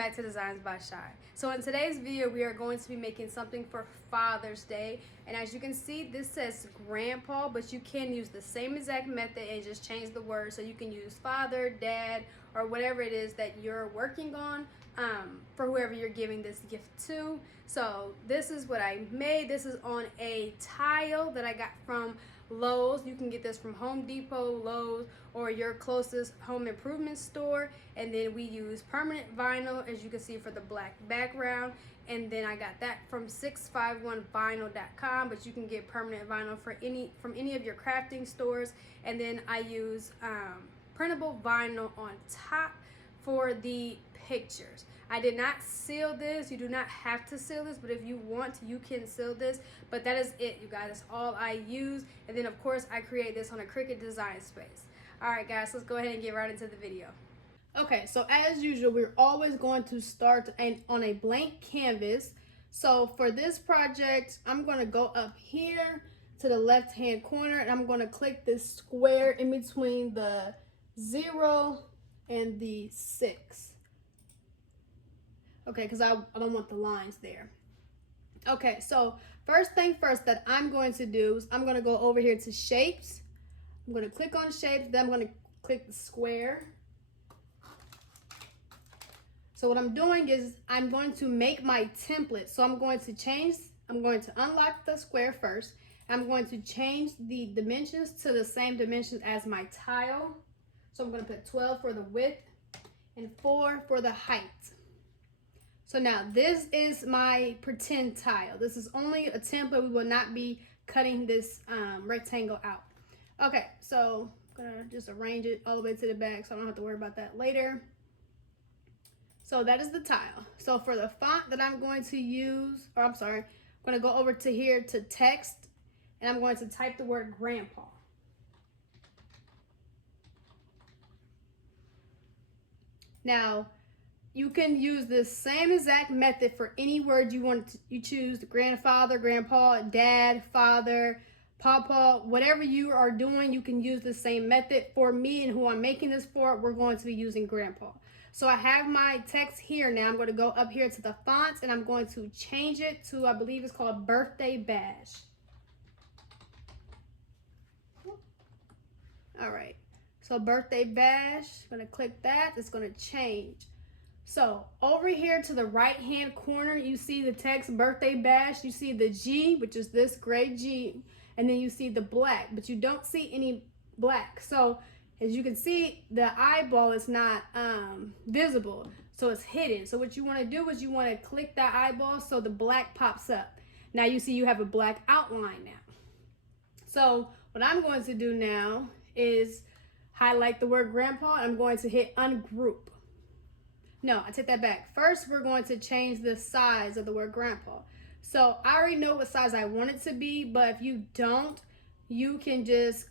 back to Designs by Shy. So in today's video, we are going to be making something for Father's Day. And as you can see, this says grandpa, but you can use the same exact method and just change the word. So you can use father, dad, or whatever it is that you're working on for whoever you're giving this gift to. So this is what I made. This is on a tile that I got from Lowe's. You can get this from Home Depot, Lowe's, or your closest home improvement store. And then we use permanent vinyl, as you can see, for the black background. And then I got that from 651vinyl.com, but you can get permanent vinyl from any of your crafting stores. And then I use printable vinyl on top for the pictures. I did not seal this. You do not have to seal this, but if you want, you can seal this. But that is it, you guys. That's all I use. And then, of course, I create this on a Cricut design space. All right, guys, let's go ahead and get right into the video. Okay, so as usual, we're always going to start on a blank canvas. So for this project, I'm going to go up here to the left-hand corner, and I'm going to click this square in between the 0 and the 6. Okay, because I don't want the lines there. Okay, so first thing first that I'm going to do is I'm going to go over here to shapes. I'm going to click on shapes, then I'm going to click the square. So what I'm doing is I'm going to make my template. So I'm going to unlock the square first. I'm going to change the dimensions to the same dimensions as my tile. So I'm going to put 12 for the width and 4 for the height. So now this is my pretend tile. This is only a template. We will not be cutting this rectangle out. Okay, so I'm gonna just arrange it all the way to the back so I don't have to worry about that later. So that is the tile. So for the font that I'm going to use, I'm gonna go over to here to text, and I'm going to type the word grandpa. Now, you can use this same exact method for any word you choose, grandfather, grandpa, dad, father, papa, whatever you are doing, you can use the same method. For me and who I'm making this for, we're going to be using grandpa. So I have my text here now. I'm going to go up here to the fonts, and I'm going to change it to, I believe it's called Birthday Bash. All right, so Birthday Bash, I'm going to click that. It's going to change. So over here to the right hand corner, you see the text Birthday Bash. You see the G, which is this gray G, and then you see the black, but you don't see any black. So as you can see, the eyeball is not visible, so it's hidden. So what you want to do is you want to click that eyeball so the black pops up. Now you see you have a black outline now. So what I'm going to do now is highlight the word grandpa. I'm going to hit ungroup. No, I take that back. First, we're going to change the size of the word grandpa. So I already know what size I want it to be, but if you don't, you can just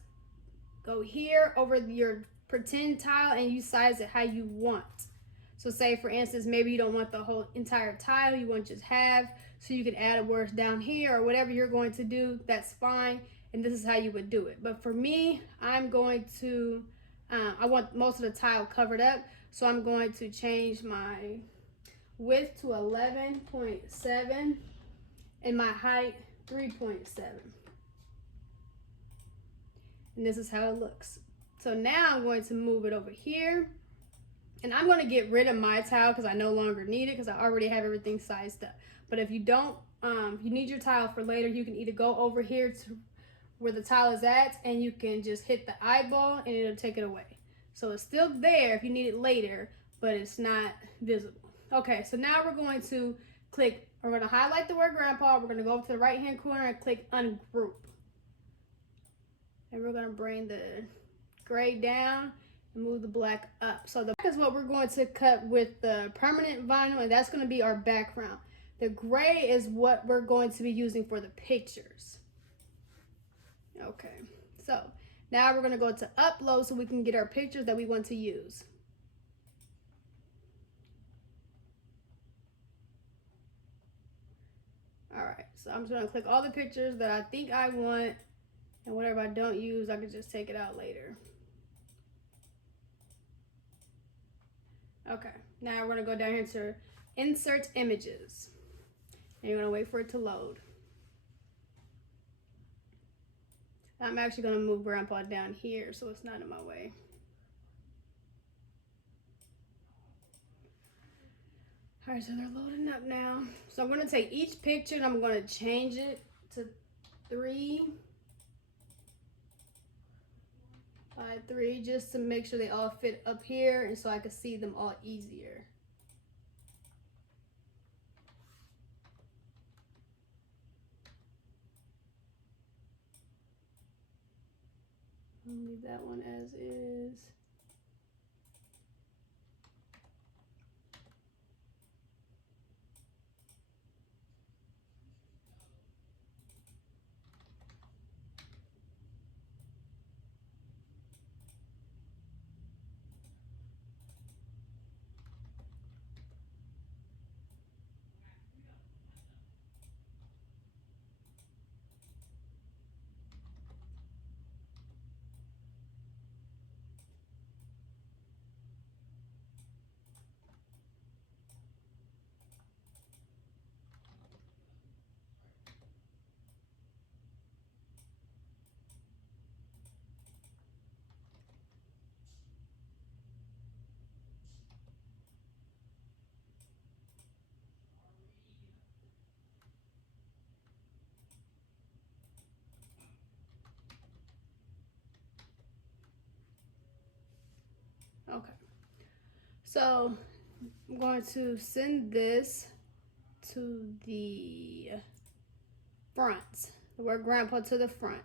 go here over your pretend tile and you size it how you want. So say, for instance, maybe you don't want the whole entire tile, you want just half, so you can add words down here or whatever you're going to do, that's fine. And this is how you would do it. But for me, I'm going to, I want most of the tile covered up. So I'm going to change my width to 11.7 and my height 3.7. And this is how it looks. So now I'm going to move it over here. And I'm going to get rid of my tile because I no longer need it because I already have everything sized up. But if you don't, you need your tile for later, you can either go over here to where the tile is at and you can just hit the eyeball and it'll take it away. So it's still there if you need it later, but it's not visible. Okay, so now we're going to we're going to highlight the word grandpa. We're going to go up to the right hand corner and click ungroup. And we're going to bring the gray down and move the black up. So the black is what we're going to cut with the permanent vinyl, and that's going to be our background. The gray is what we're going to be using for the pictures. Okay, so now we're going to go to upload so we can get our pictures that we want to use. All right, so I'm just going to click all the pictures that I think I want, and whatever I don't use, I can just take it out later. Okay, Now we're gonna go down here to insert images. And you're gonna wait for it to load. I'm actually gonna move Grandpa down here so it's not in my way. All right, so they're loading up now. So I'm gonna take each picture and I'm gonna change it to 3 by 3 just to make sure they all fit up here and so I can see them all easier. I'll leave that one as is. Okay, so I'm going to send this to the front, the word Grandpa to the front.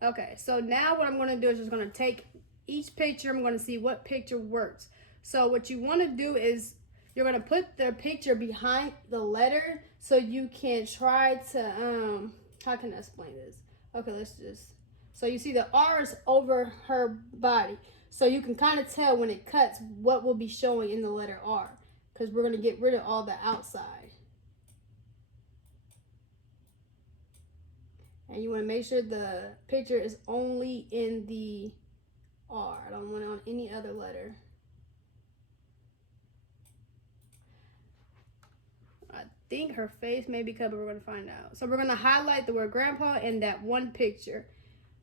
Okay, so now what I'm going to do is just going to take each picture. I'm going to see what picture works. So what you want to do is you're going to put the picture behind the letter so you can try to, how can I explain this? Okay, let's just, so you see the R is over her body. So you can kind of tell when it cuts what will be showing in the letter R because we're going to get rid of all the outside. And you want to make sure the picture is only in the R. I don't want it on any other letter. I think her face may be cut, but we're going to find out. So we're going to highlight the word Grandpa in that one picture.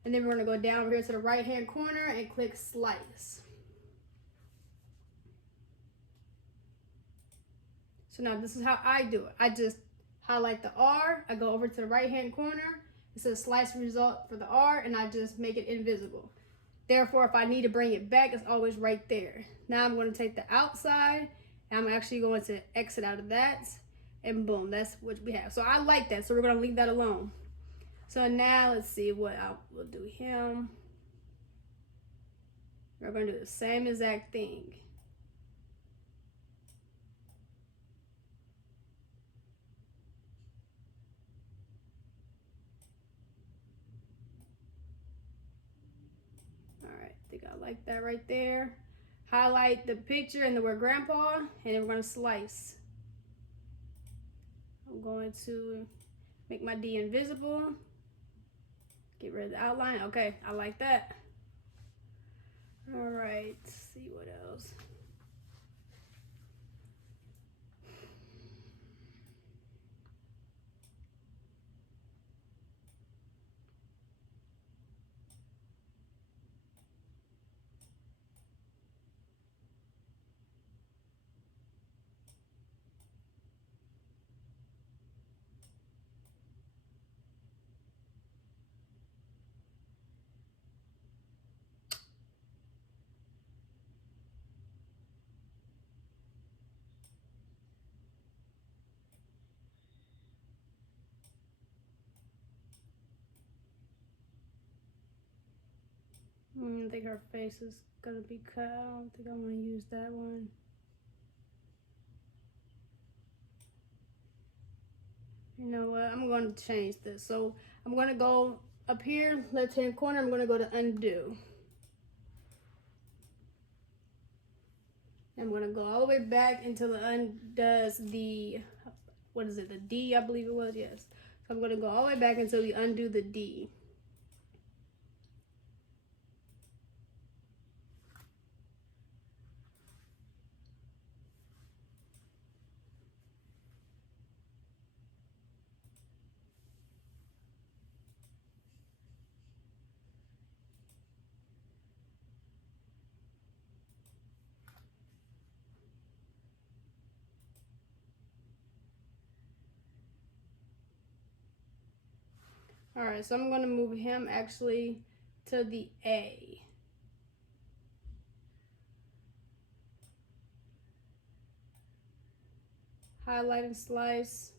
And then we're going to go down here to the right hand corner and click slice. So now this is how I do it. I just highlight the R. I go over to the right hand corner. It says slice result for the R and I just make it invisible. Therefore, if I need to bring it back, it's always right there. Now I'm going to take the outside and I'm actually going to exit out of that and boom, that's what we have. So I like that. So we're going to leave that alone. So now let's see what I will do him. We're going to do the same exact thing. All right, I think I like that right there. Highlight the picture and the word Grandpa, and then we're going to slice. I'm going to make my D invisible. Get rid of the outline. Okay, I like that. All right, let's see what else. I think her face is gonna be cut. I don't think I want to use that one. You know what? I'm going to change this. So I'm going to go up here, left hand corner. I'm going to go to undo. I'm going to go all the way back until it undoes the, what is it? The D, I believe it was. Yes. So I'm going to go all the way back until we undo the D. All right, so I'm going to move him actually to the A. Highlight and slice.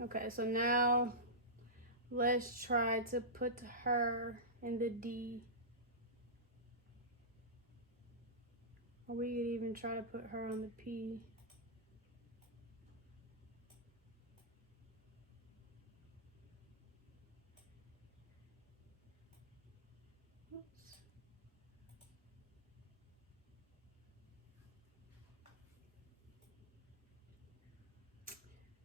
Okay, so now let's try to put her in the D. Or we could even try to put her on the P. Oops.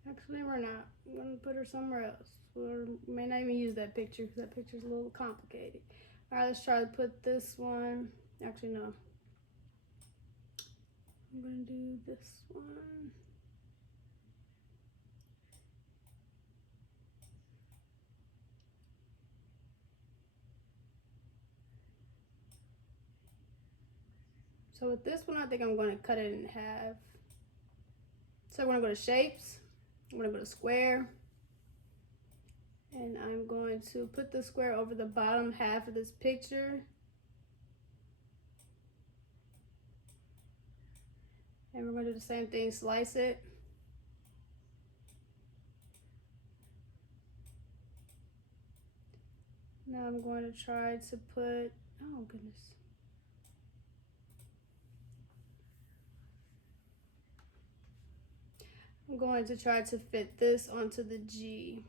Actually, we're not. I'm going to put her somewhere else. We may not even use that picture because that picture's a little complicated. All right, let's try to put this one. Actually, no. I'm going to do this one. So with this one, I think I'm going to cut it in half. So we're going to go to shapes. I'm going to go to square. And I'm going to put the square over the bottom half of this picture. And we're going to do the same thing, slice it. Now I'm going to try to put, oh goodness. I'm going to try to fit this onto the G.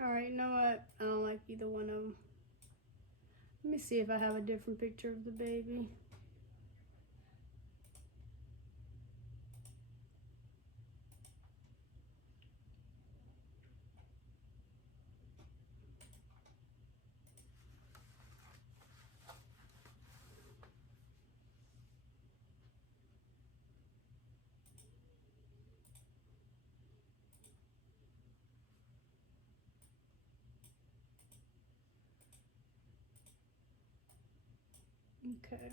All right, you know what? I don't like either one of them. Let me see if I have a different picture of the baby. Okay.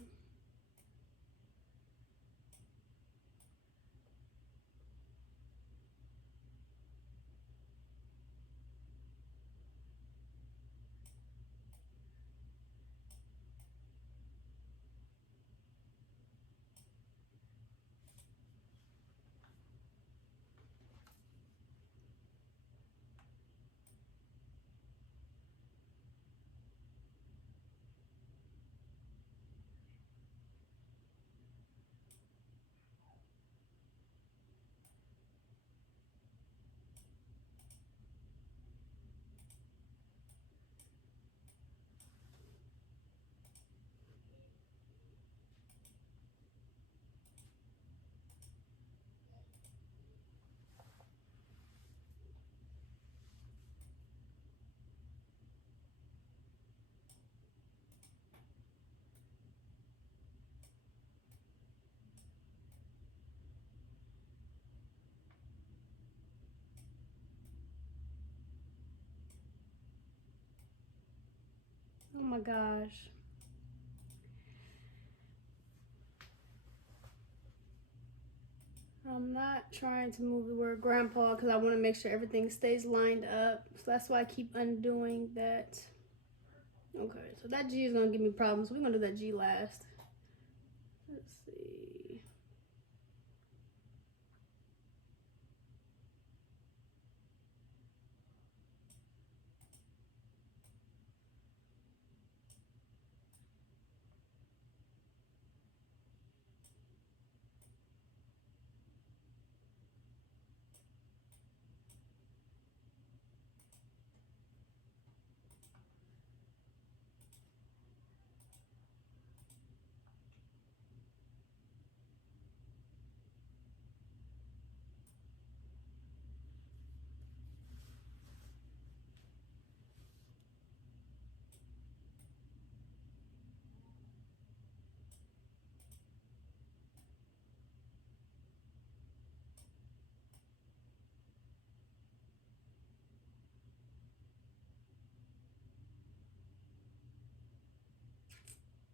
Oh my gosh. I'm not trying to move the word grandpa because I want to make sure everything stays lined up. So that's why I keep undoing that. Okay, so that G is going to give me problems. We're going to do that G last. Let's see.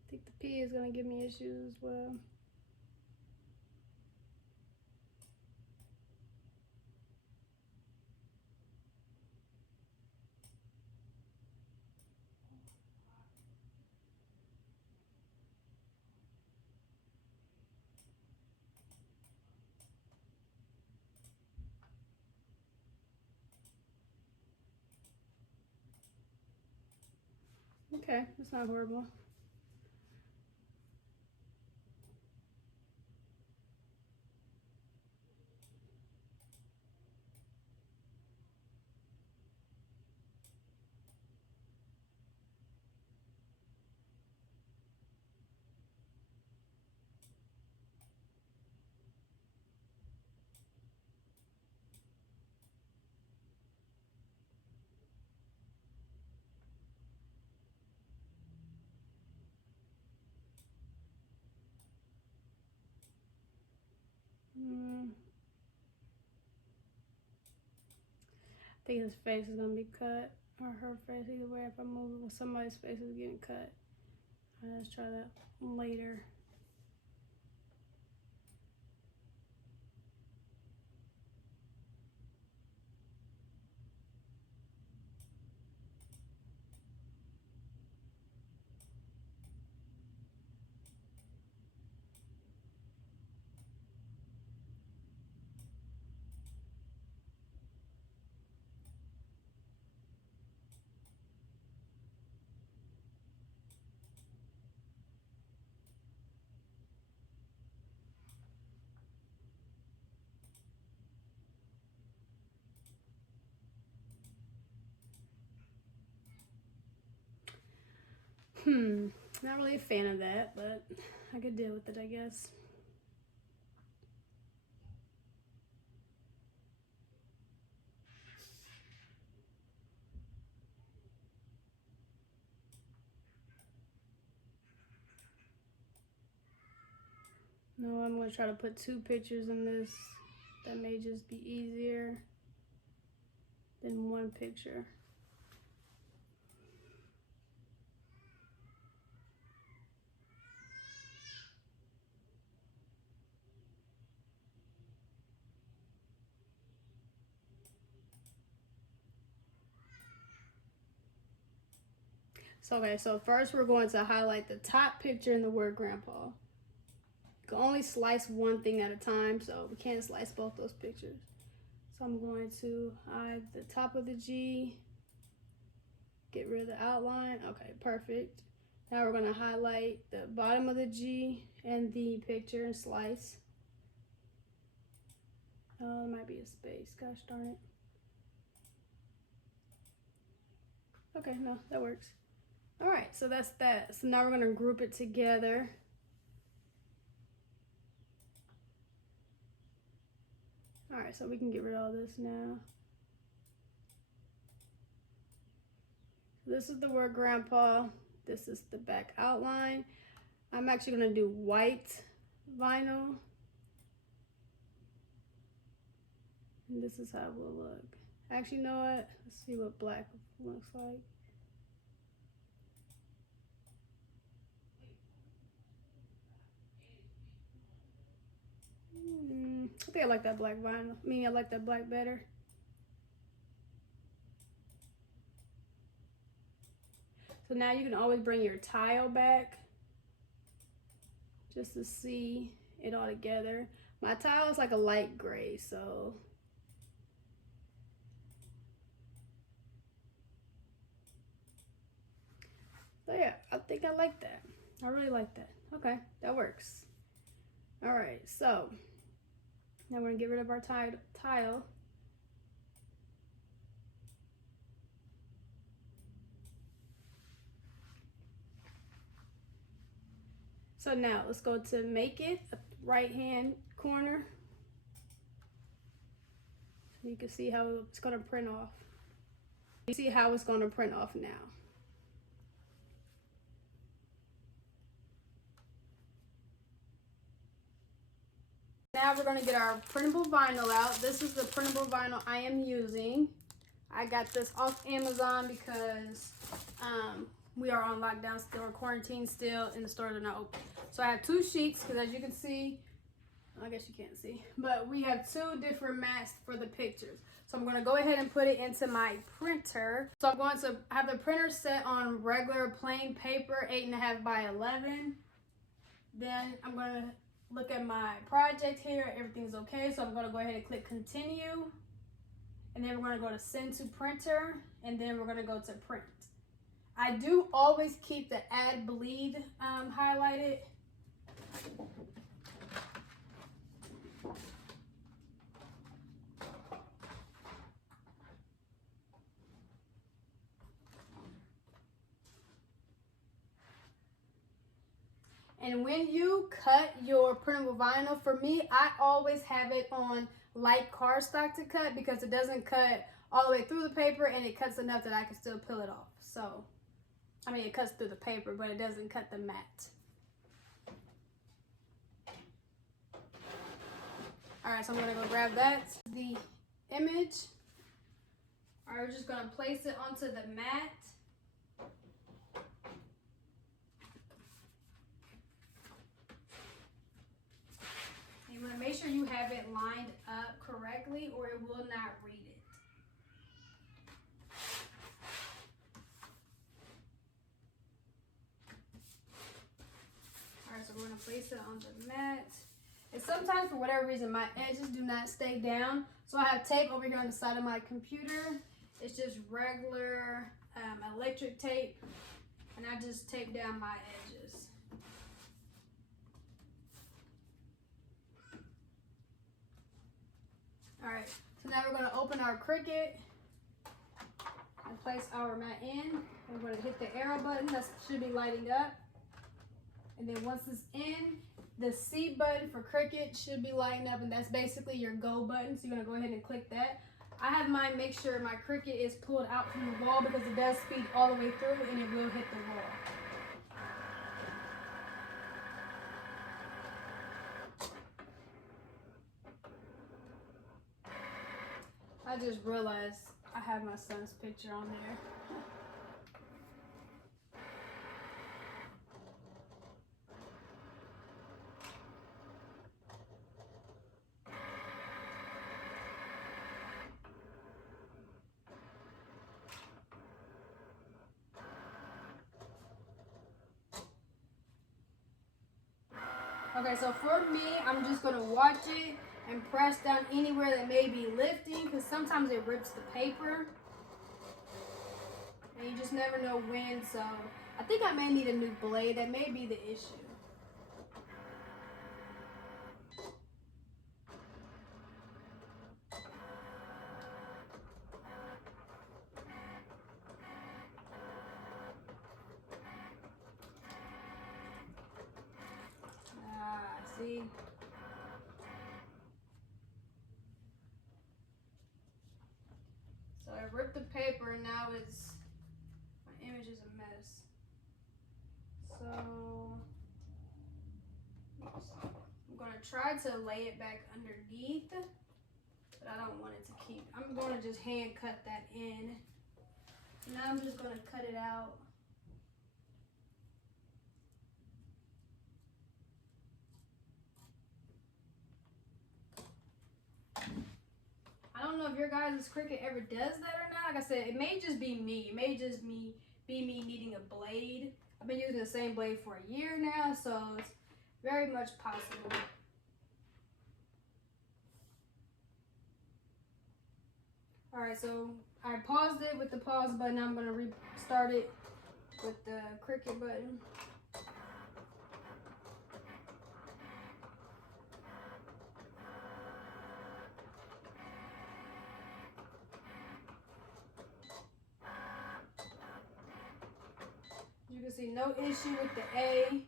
I think the P is going to give me issues as well. Okay, that's not horrible. I think his face is gonna be cut, or her face, either way. If I move it, somebody's face is getting cut. Let's try that later. Not really a fan of that, but I could deal with it, I guess. No, I'm gonna try to put 2 pictures in this. That may just be easier than 1 picture. So, okay, so first we're going to highlight the top picture in the word grandpa. You can only slice one thing at a time, so we can't slice both those pictures. So I'm going to hide the top of the G, get rid of the outline. Okay, perfect. Now we're going to highlight the bottom of the G and the picture and slice. Oh, there might be a space. Gosh darn it. Okay, no, that works. All right, so that's that. So now we're going to group it together. All right, so we can get rid of all this now. This is the word grandpa. This is the back outline. I'm actually going to do white vinyl. And this is how it will look. Actually, you know what? Let's see what black looks like. I think I like that black vinyl. I like that black better. So now you can always bring your tile back just to see it all together. My tile is like a light gray, so yeah, I think I like that. I really like that. Okay, that works. All right, so now we're gonna get rid of our tile. So now let's go to make it, right hand corner. You can see how it's gonna print off. You see how it's gonna print off now. Now we're gonna get our printable vinyl out. This is the printable vinyl I am using. I got this off Amazon because we are on lockdown still, or quarantine still, and the stores are not open. So I have 2 sheets, because as you can see, I guess you can't see, but we have 2 different mats for the pictures. So I'm gonna go ahead and put it into my printer. So I'm going to have the printer set on regular plain paper, 8.5 by 11. Then I'm gonna look at my project here, everything's okay. So I'm gonna go ahead and click continue. And then we're gonna go to send to printer, and then we're gonna go to print. I do always keep the add bleed highlighted. And when you cut your printable vinyl, for me, I always have it on light cardstock to cut, because it doesn't cut all the way through the paper, and it cuts enough that I can still peel it off. So, I mean, it cuts through the paper, but it doesn't cut the mat. All right, so I'm gonna go grab that. The image. All right, we're just gonna place it onto the mat. You want to make sure you have it lined up correctly, or it will not read it. All right, so we're going to place it on the mat. And sometimes, for whatever reason, my edges do not stay down. So I have tape over here on the side of my computer. It's just regular electric tape, and I just tape down my edges. All right, so now we're going to open our Cricut and place our mat in. We're going to hit the arrow button that should be lighting up. And then once it's in, the C button for Cricut should be lighting up, and that's basically your go button. So you're going to go ahead and click that. I have mine make sure my Cricut is pulled out from the wall, because it does speed all the way through and it will hit the wall. I just realized I have my son's picture on there. Okay, so for me, I'm just going to watch it and press down anywhere that may be lifting, because sometimes it rips the paper. And you just never know when, so I think I may need a new blade. That may be the issue. See? So I ripped the paper, and now it's, my image is a mess. So I'm going to try to lay it back underneath, but I don't want it to keep. I'm going to just hand cut that in. Now I'm just going to cut it out. know if your guys' Cricut ever does that or not. Like I said, it may just be me. It may just be me needing a blade. I've been using the same blade for a year now, so it's very much possible. Alright, so I paused it with the pause button. Now I'm going to restart it with the Cricut button. You can see no issue with the A.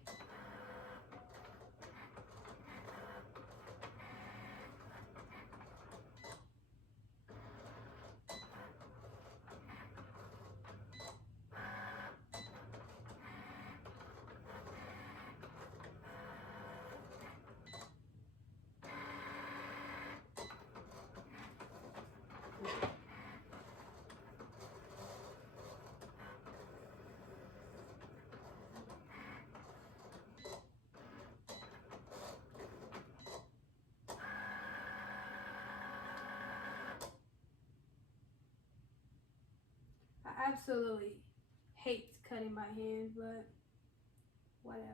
I absolutely hate cutting by hand, but whatever.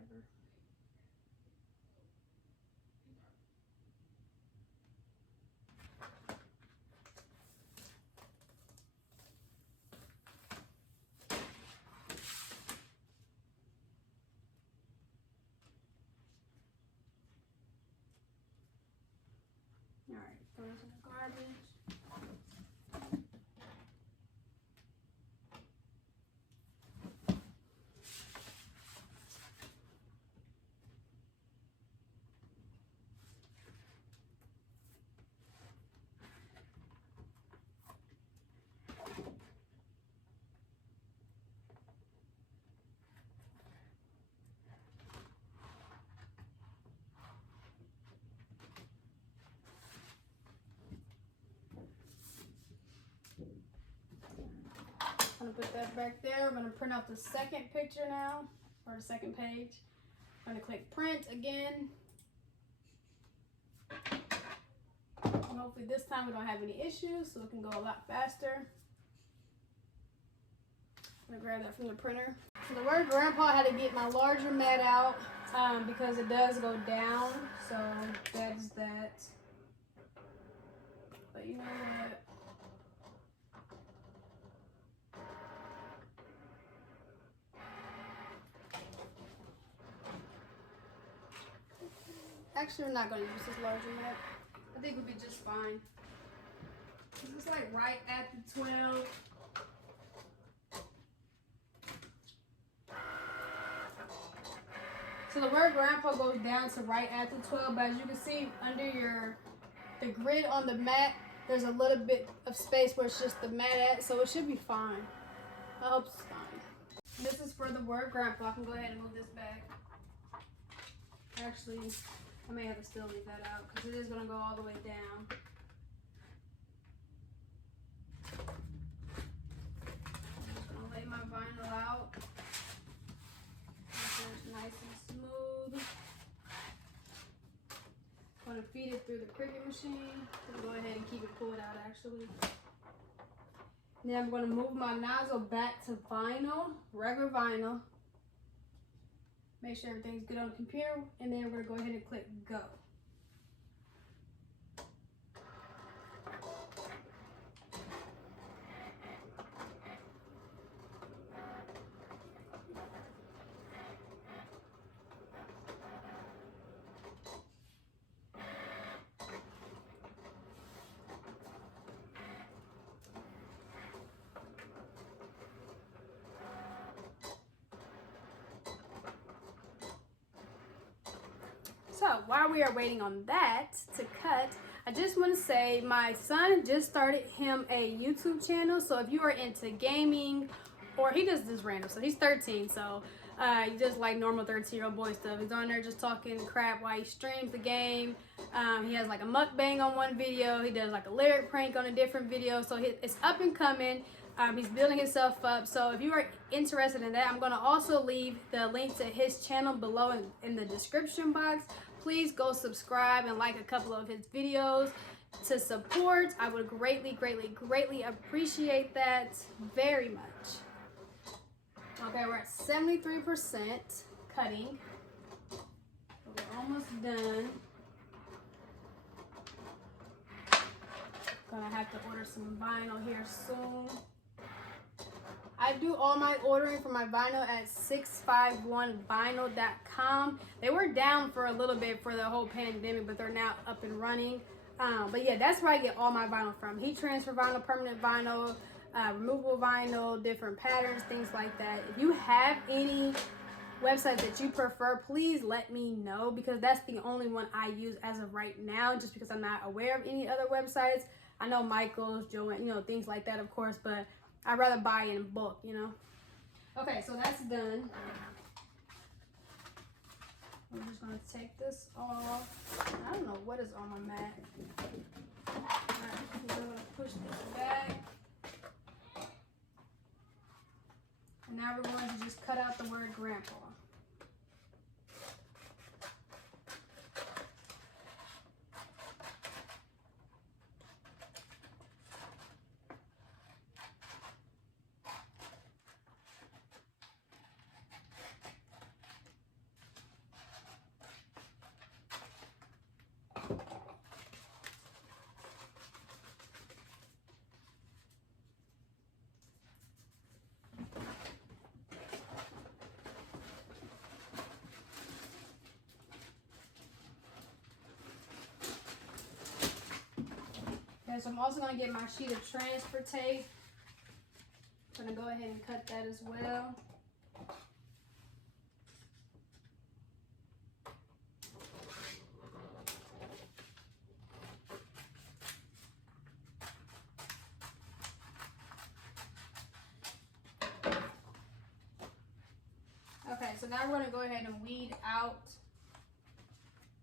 All right, throw this in the garbage. I'm gonna put that back there. We're gonna print out the second picture now, or the second page. I'm gonna click print again. And hopefully this time we don't have any issues, so it can go a lot faster. I'm gonna grab that from the printer. So the word grandpa had to get my larger mat out because it does go down, so that's that. But you know what? Actually, we're not going to use this larger mat. I think we'll be just fine. It's like right at the 12. So the word grandpa goes down to right at the 12, but as you can see under the grid on the mat, there's a little bit of space where it's just the mat at, so it should be fine. I hope it's fine. This is for the word grandpa. I can go ahead and move this back. Actually, I may have to still leave that out because it is going to go all the way down. I'm just going to lay my vinyl out. Make sure it's nice and smooth. I'm going to feed it through the Cricut machine. Go ahead and keep it pulled out actually. Then I'm going to move my nozzle back to vinyl, regular vinyl. Make sure everything's good on the computer, and then we're going to go ahead and click go. So while we are waiting on that to cut, I just want to say my son just started him a YouTube channel. So if you are into gaming, or he does this random stuff, he's 13, so he does like normal 13-year-old boy stuff. He's on there just talking crap while he streams the game. He has like a mukbang on one video. He does like a lyric prank on a different video. So it's up and coming. He's building himself up. So if you are interested in that, I'm going to also leave the link to his channel below in the description box. Please go subscribe and like a couple of his videos. to support, I would greatly, greatly, greatly appreciate that very much. Okay, we're at 73% cutting. We're almost done. Gonna have to order some vinyl here soon. I do all my ordering for my vinyl at 651vinyl.com. They were down for a little bit for the whole pandemic, but they're now up and running. But yeah, that's where I get all my vinyl from. Heat transfer vinyl, permanent vinyl, removable vinyl, different patterns, things like that. If you have any websites that you prefer, please let me know, because that's the only one I use as of right now, just because I'm not aware of any other websites. I know Michael's, Joanne, you know, things like that, of course, but I'd rather buy in bulk, you know. Okay, so that's done. I'm just gonna take this off. I don't know what is on my mat. Alright, I'm gonna push this back. And now we're going to just cut out the word grandpa. Okay, so I'm also going to get my sheet of transfer tape. I'm going to go ahead and cut that as well. Okay, so now we're going to go ahead and weed out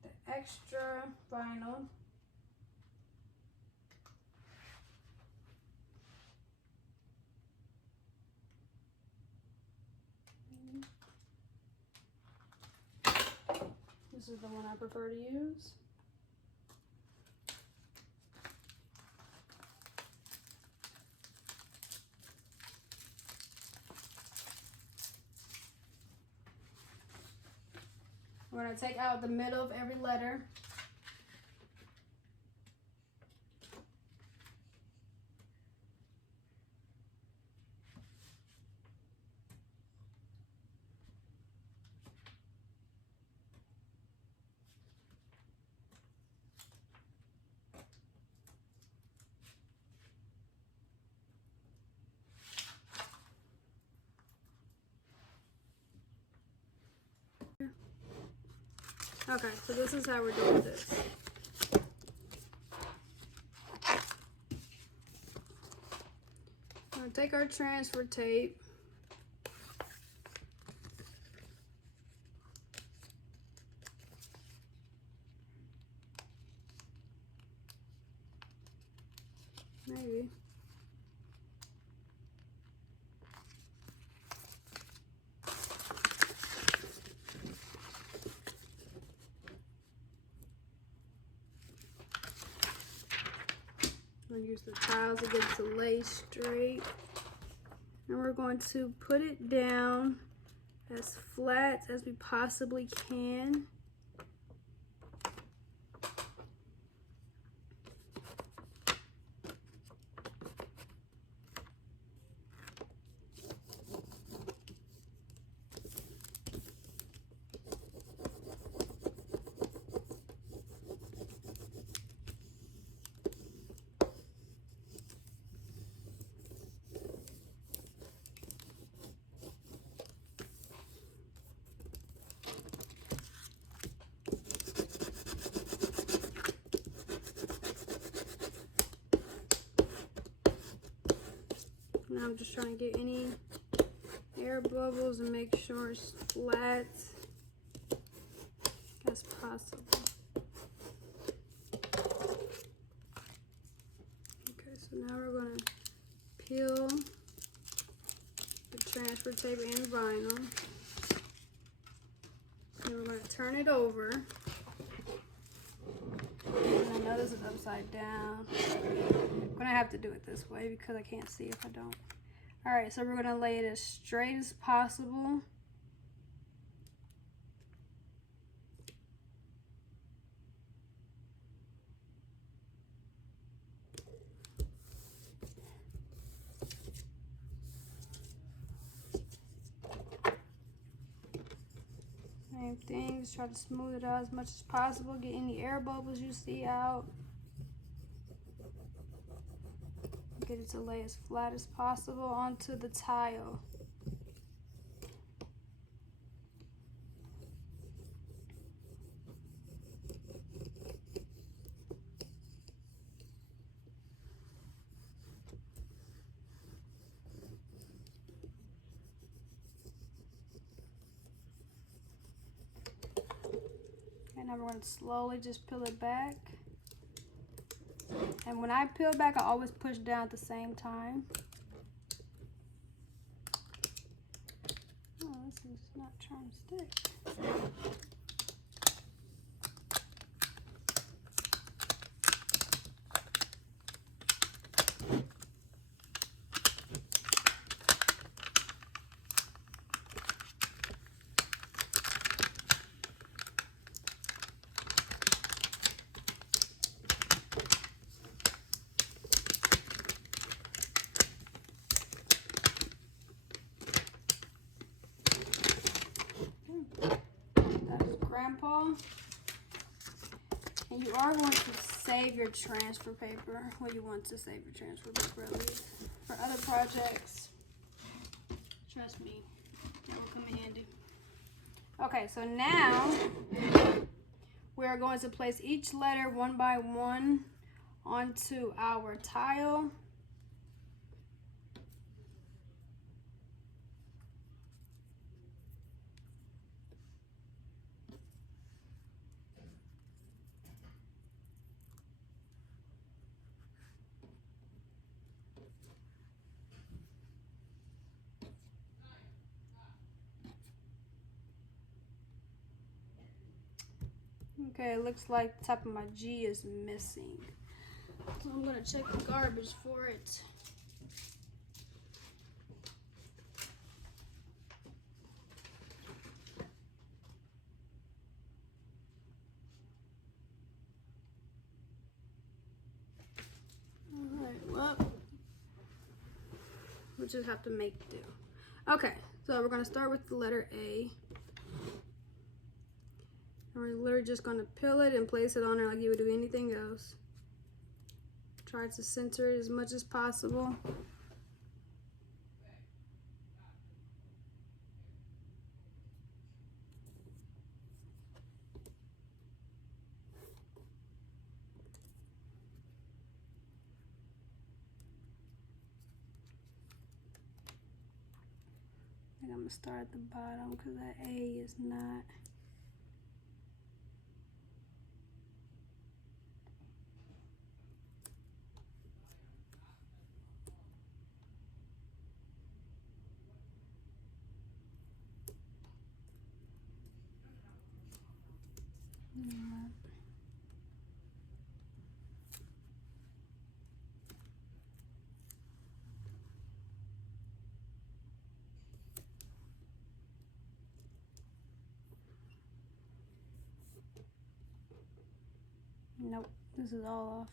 the extra vinyl. This is the one I prefer to use. We're going to take out the middle of every letter. Okay, so this is how we're doing this. We're going to take our transfer tape. Maybe. We'll use the tiles to get it to lay straight. And we're going to put it down as flat as we possibly can. Now I'm just trying to get any air bubbles and make sure it's flat as possible. Okay, so now we're going to peel the transfer tape and vinyl. And we're going to turn it over. And know this is upside down. I'm gonna have to do it this way because I can't see if I don't. All right, so we're gonna lay it as straight as possible. Same thing, just try to smooth it out as much as possible. Get any air bubbles you see out. Get it to lay as flat as possible onto the tile. And now we're going to slowly just peel it back. And when I peel back, I always push down at the same time. Oh, this is not trying to stick. Grandpa, and you are going to save your transfer paper. Well, you want to save your transfer paper at least for other projects. Trust me, that will come in handy. Okay, so now we are going to place each letter one by one onto our tile. Okay, it looks like the top of my G is missing. So I'm gonna check the garbage for it. Alright, well, we'll just have to make do. Okay, so we're gonna start with the letter A. We're literally just going to peel it and place it on there like you would do anything else. Try to center it as much as possible. I think I'm going to start at the bottom because that A is not. Nope, this is all off.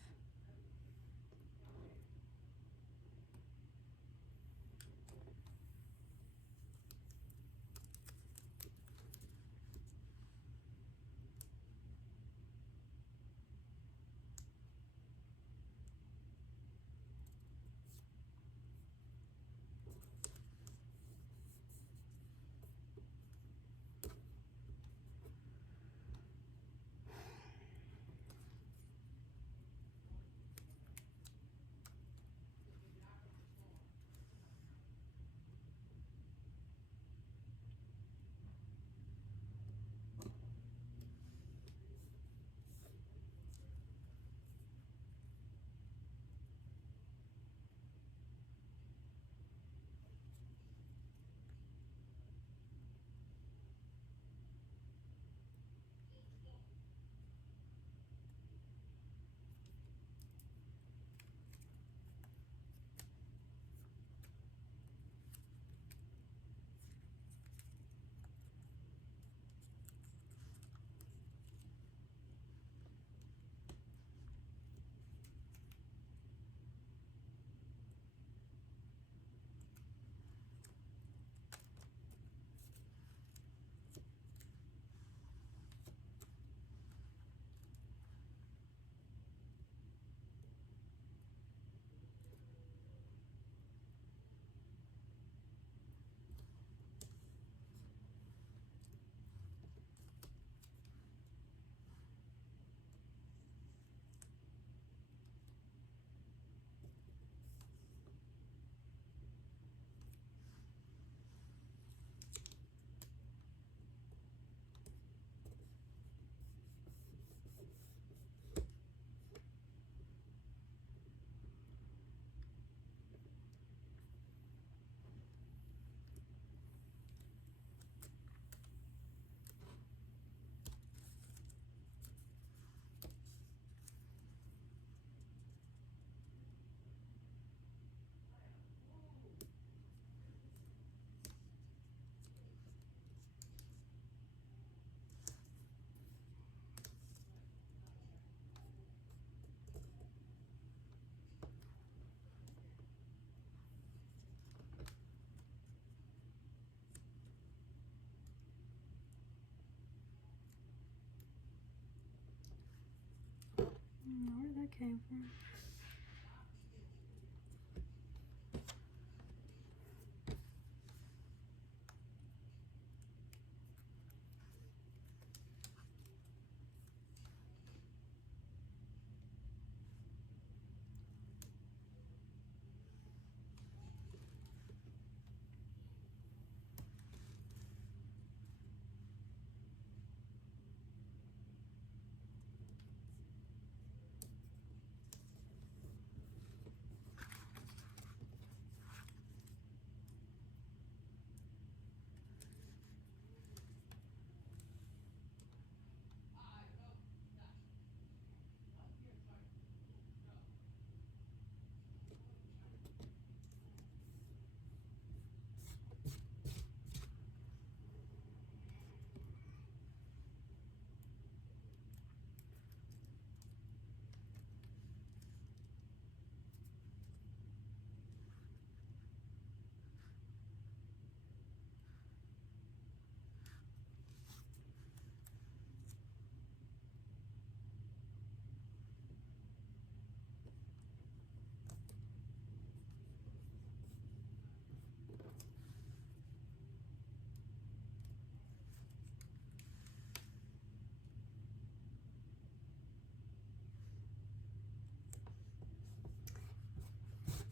came from.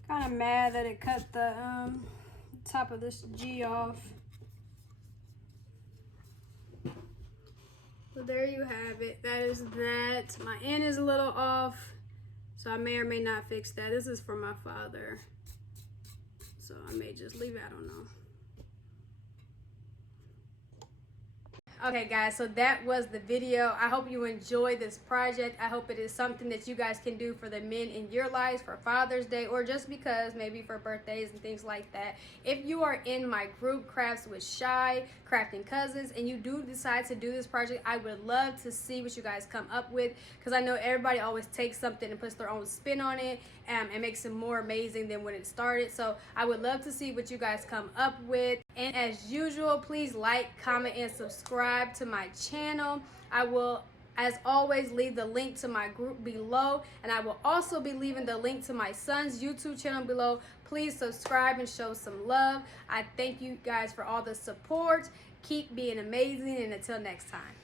Kind of mad that it cut the top of this G off. So there you have it. That is that. My end is a little off, so I may or may not fix that. This is for my father, so I may just leave it. I don't know. Okay guys, so that was the video. I hope you enjoyed this project. I hope it is something that you guys can do for the men in your lives for Father's Day, or just because, maybe for birthdays and things like that. If you are in my group, Crafts with Shy, Crafting Cousins, and you do decide to do this project, I would love to see what you guys come up with, because I know everybody always takes something and puts their own spin on it and makes it more amazing than when it started. So I would love to see what you guys come up with. And as usual, please like, comment, and subscribe to my channel. I will, as always, leave the link to my group below, and I will also be leaving the link to my son's YouTube channel below. Please subscribe and show some love. I thank you guys for all the support. Keep being amazing, and until next time.